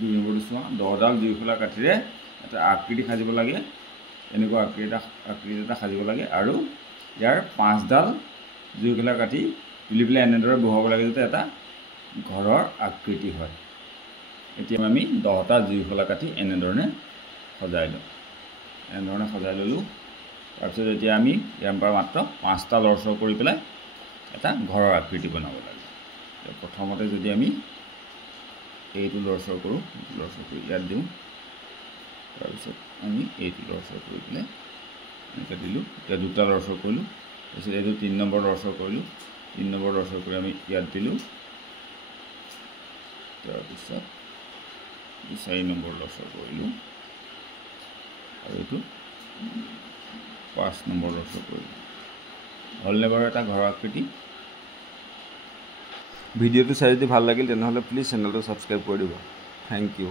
2 নম্বৰটো চোৱা 10ডাল জুইশলা কাঠিৰে এটা আকৃতি সাজিব লাগে এনেকুৱা আকৃতি এটা সাজিব লাগে আৰু ইয়াৰ 5ডাল জুইশলা কাঠি তুলি পেলাই এনেদৰে বহাব লাগে যাতে এটা ঘৰৰ আকৃতি হয় এতিয়া আমি 10টা জুইশলা কাঠি এনেদৰে সজাই লওঁ এনেদৰে সজাই ললো তাৰপিছত এতিয়া আমি ইয়াৰ পৰা মাত্ৰ 5টা লৰচৰ কৰি পেলাই এটা ঘৰৰ আকৃতি বনাব লাগে প্ৰথমতে যদি আমি এইটো লৰচৰ কৰোঁ লৰচৰ কৰি ইয়াত দিওঁ তাৰপিছত আমি এইটো লৰচৰ কৰি পেলাই এনেকৈ দিলোঁ এতিয়া 2টা লৰচৰ কৰিলোঁ তাৰপিছত এইটো 3 নম্বৰ লৰচৰ কৰিলোঁ 3 নম্বৰ লৰচৰ কৰি আমি ইয়াত দিলোঁ তাৰপিছত 4 নম্বৰ লৰচৰ কৰিলোঁ আৰু এইটো 5 নম্বৰ লৰচৰ কৰিলোঁ হ'লনে বাৰু এটা ঘৰৰ আকৃতি ভিডিঅ'টো চাই যদি ভাল লাগিল তেনেহ'লে প্লিজ চেনেলটো ছাবস্ক্ৰাইব কৰি দিব থেংক ইউ